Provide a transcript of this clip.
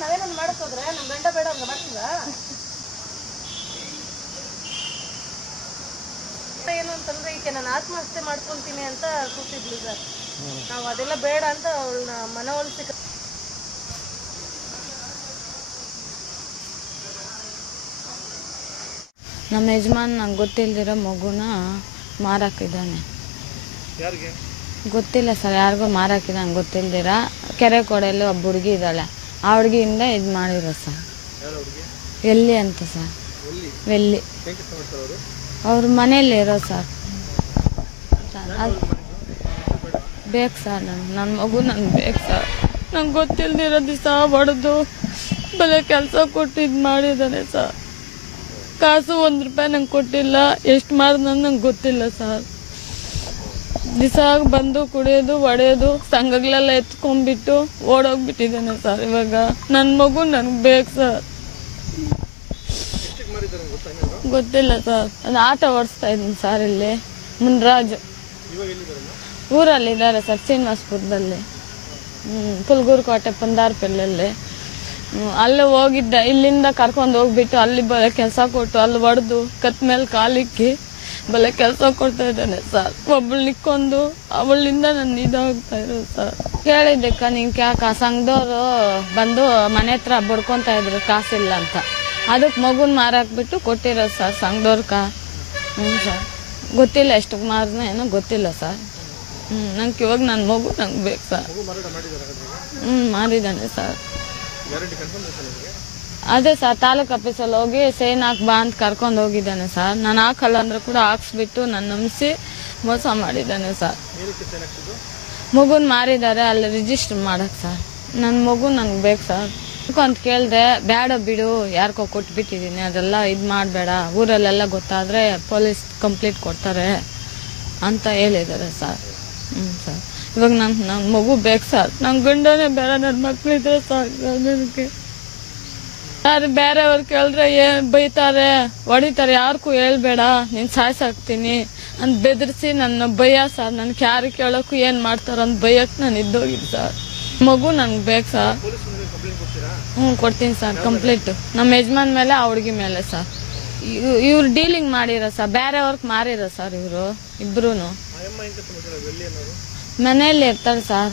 ನಾವೇನೊಂದು ಮಾಡಕ್ ಹೋದ್ರೆ ನಮ್ ಗಂಡ ಬೇಡ ಅಂದ್ರೆ ಮಾಡ್ತೀವ ಏನು ಅಂತಂದ್ರೆ ಈಕೆ ನಾನು ಆತ್ಮಹತ್ಯೆ ಮಾಡ್ಕೊಂತೀನಿ ಅಂತ ಕೂತಿದ್ಲು ಸರ್. ನಾವು ಅದೆಲ್ಲ ಬೇಡ ಅಂತ ಅವಳನ್ನ ಮನವೊಲಿಸಿ ನಮ್ಮ ಯಜಮಾನ್ ನಂಗೆ ಗೊತ್ತಿಲ್ದಿರೋ ಮಗುನ ಮಾರಾಕಿದ್ದಾನೆ. ಗೊತ್ತಿಲ್ಲ ಸರ್, ಯಾರಿಗೋ ಮಾರಾಕಿದ್ದಾನೆ ಗೊತ್ತಿಲ್ದಿರ. ಕೆರೆ ಕೊಡೆಯಲ್ಲಿ ಒಬ್ಬ ಹುಡುಗಿ ಇದ್ದಾಳೆ, ಆ ಹುಡುಗಿಯಿಂದ ಇದು ಮಾಡಿರೋ ಸರ್. ಎಲ್ಲಿ ಅಂತ ಸರ್, ಎಲ್ಲಿ ಅವ್ರ ಮನೇಲಿ ಇರೋ ಸರ್. ಅದು ಬೇಕು ಸರ್, ನನ್ನ ಮಗು ನನ್ಗೆ ಬೇಕು ಸರ್. ನಂಗೆ ಗೊತ್ತಿಲ್ದಿರೋ ದಿವಸ ಹೊಡೆದು ಬಲೆ ಕೆಲಸ ಕೊಟ್ಟು ಇದು ಮಾಡಿದ್ದಾನೆ ಸರ್. ಕಾಸು 1 ರೂಪಾಯಿ ನಂಗೆ ಕೊಟ್ಟಿಲ್ಲ, ಎಷ್ಟು ಮಾಡಿದ ನಂಗೆ ಗೊತ್ತಿಲ್ಲ ಸರ್. ದಿವಸ ಬಂದು ಕುಡಿಯೋದು ಹೊಡೆಯೋದು ಸಂಘಗಳೆಲ್ಲ ಎತ್ಕೊಂಡ್ಬಿಟ್ಟು ಓಡೋಗ್ಬಿಟ್ಟಿದ್ದಾನೆ ಸರ್. ಇವಾಗ ನನ್ನ ಮಗು ನನಗೆ ಬೇಕು ಸರ್. ಗೊತ್ತಿಲ್ಲ ಸರ್, ಅದು ಆಟೋ ಓಡಿಸ್ತಾ ಇದ್ದೀನಿ ಸರ್. ಇಲ್ಲಿ ಮುನ್ರಾಜ್ ಊರಲ್ಲಿದ್ದಾರೆ ಸರ್, ಶ್ರೀನಿವಾಸಪುರದಲ್ಲಿ. ಪುಲ್ಗೂರು ಕೋಟೆ ಪಂದಾರ್ಪಲ್ಲಲ್ಲಿ. ಅಲ್ಲಿ ಹೋಗಿದ್ದೆ, ಇಲ್ಲಿಂದ ಕರ್ಕೊಂಡು ಹೋಗ್ಬಿಟ್ಟು ಅಲ್ಲಿ ಬಲೆ ಕೆಲಸ ಕೊಟ್ಟು ಅಲ್ಲಿ ಹೊಡೆದು ಕತ್ ಮೇಲೆ ಕಾಲಿಕ್ಕಿ ಬಲೆ ಕೆಲಸ ಕೊಡ್ತಾ ಇದ್ದಾನೆ ಸರ್. ಒಬ್ಬಳು ನಿಕ್ಕೊಂಡು ಅವಳಿಂದ ನನ್ನ ಇದಾಗ್ತಾ ಇರೋದು ಸರ್. ಕೇಳಿದ್ದಕ್ಕ ನಿಂಗೆ ಯಾಕೆ ಸಂಘದವ್ರು ಬಂದು ಮನೆ ಹತ್ರ ಬಡ್ಕೊತಾ ಇದ್ರು ಕಾಸಿಲ್ಲ ಅಂತ, ಅದಕ್ಕೆ ಮಗುನ ಮಾರಾಕ್ಬಿಟ್ಟು ಕೊಟ್ಟಿರೋದು ಸರ್ ಸಂಘದವ್ರಕ. ಸರ್ ಗೊತ್ತಿಲ್ಲ ಎಷ್ಟಕ್ಕೆ ಮಾರನ ಏನೋ ಗೊತ್ತಿಲ್ಲ ಸರ್. ನಂಗೆ ಇವಾಗ ನನ್ನ ಮಗು ನಂಗೆ ಬೇಕು ಸರ್. ಮಾರಿದ್ದಾನೆ ಸರ್. ಅದೇ ಸರ್, ತಾಲೂಕು ಆಫೀಸಲ್ಲಿ ಹೋಗಿ ಸೈನ್ ಹಾಕಿ ಬಾ ಅಂತ ಕರ್ಕೊಂಡು ಹೋಗಿದ್ದಾನೆ ಸರ್. ನಾನು ಹಾಕಲ್ಲ ಅಂದ್ರೆ ಕೂಡ ಹಾಕ್ಸ್ಬಿಟ್ಟು ನನ್ನ ನಂಬಿಸಿ ಮೋಸ ಮಾಡಿದ್ದಾನೆ ಸರ್. ಮಗುನ ಮಾರಿದ್ದಾರೆ, ಅಲ್ಲಿ ರಿಜಿಸ್ಟರ್ ಮಾಡಕ್ಕೆ ಸರ್. ನನ್ನ ಮಗು ನನಗೆ ಬೇಕು ಸರ್ ಅಂತ ಕೇಳಿದೆ. ಬೇಡ ಬಿಡು, ಯಾರಿಗೋ ಕೊಟ್ಬಿಟ್ಟಿದ್ದೀನಿ, ಅದೆಲ್ಲ ಇದು ಮಾಡಬೇಡ, ಊರಲ್ಲೆಲ್ಲ ಗೊತ್ತಾದರೆ ಪೊಲೀಸ್ ಕಂಪ್ಲೇಂಟ್ ಕೊಡ್ತಾರೆ ಅಂತ ಹೇಳಿದ್ದಾರೆ ಸರ್. ಸರ್ ಇವಾಗ ನನ್ನ ಮಗು ಬೇಕು ಸರ್. ನನ್ನ ಗಂಡನೇ ಬೇಡ, ನನ್ನ ಮಕ್ಕಳಿದ್ರೆ ಸರ್. ನನಗೆ ಯಾರು ಬೇರೆಯವ್ರು ಕೇಳಿದ್ರೆ ಬೈತಾರೆ, ಹೊಡಿತಾರೆ, ಯಾರಿಗೂ ಹೇಳ್ಬೇಡ, ನೀನು ಸಾಯ್ಸಾಕ್ತೀನಿ ಅಂತ ಬೆದರಿಸಿ ನನ್ನ ಭಯ ಸರ್. ನನಗೆ ಯಾರು ಕೇಳೋಕ್ಕೂ ಏನು ಮಾಡ್ತಾರ ಅಂತ ಭಯಕ್ಕೆ ನಾನು ಇದ್ದೋಗಿದ್ದು ಸರ್. ಮಗು ನನಗೆ ಬೇಕು ಸರ್. ಕೊಡ್ತೀನಿ ಸರ್ ಕಂಪ್ಲೇಂಟ್. ನಮ್ಮ ಯಜಮಾನ್ ಮೇಲೆ ಆ ಹುಡುಗಿ ಮೇಲೆ ಸರ್. ಇವ್ರು ಡೀಲಿಂಗ್ ಮಾಡಿರೋ ಸರ್, ಬೇರೆಯವ್ರಿಗೆ ಮಾರಿರೋ ಸರ್ ಇವರು ಇಬ್ರು. ಮನೆಯಲ್ಲಿ ಇರ್ತಾರೆ ಸರ್.